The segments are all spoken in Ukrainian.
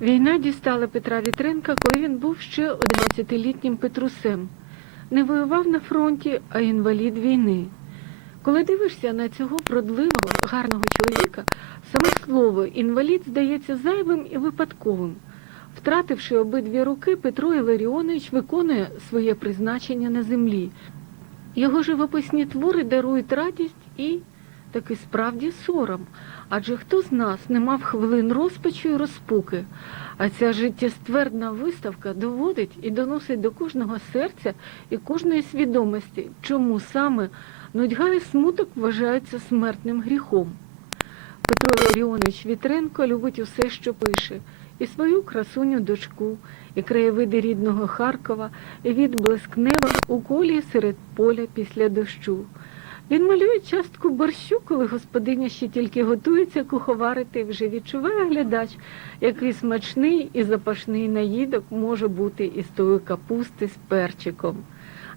Війна дістала Петра Вітренка, коли він був ще 11-літнім петрусем. Не воював на фронті, а інвалід війни. Коли дивишся на цього вродливого, гарного чоловіка, саме слово інвалід здається зайвим і випадковим. Втративши обидві руки, Петро Іларіонович виконує своє призначення на землі. Його живописні твори дарують радість і таки справді сором. Адже хто з нас не мав хвилин розпачу і розпуки? А ця життєствердна виставка доводить і доносить до кожного серця і кожної свідомості, чому саме нудьга і смуток вважаються смертним гріхом. Петро Ларіонович Вітренко любить усе, що пише, і свою красуню дочку, і краєвиди рідного Харкова, і відблиск неба у колі серед поля після дощу. Він малює частку борщу, коли господиня ще тільки готується куховарити, вже відчуває глядач, який смачний і запашний наїдок може бути із тої капусти з перчиком.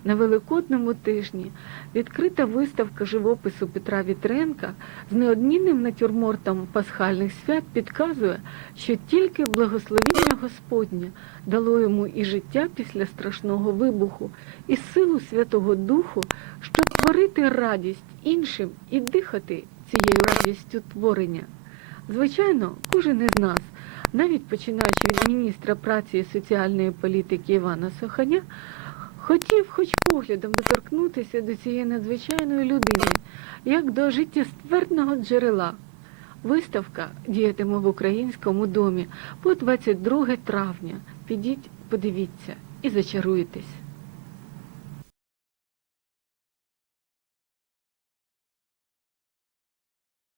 На Великодному тижні відкрита виставка живопису Петра Вітренка з неодмінним натюрмортом пасхальних свят підказує, що тільки благословіння Господнє дало йому і життя після страшного вибуху, і силу Святого Духу, щоб творити радість іншим і дихати цією радістю творення. Звичайно, кожен із нас, навіть починаючи від міністра праці і соціальної політики Івана Соханя, хотів хоч поглядом доторкнутися до цієї надзвичайної людини, як до життєствердного джерела. Виставка діятиме в українському домі по 22 травня. Підіть, подивіться і зачаруєтесь.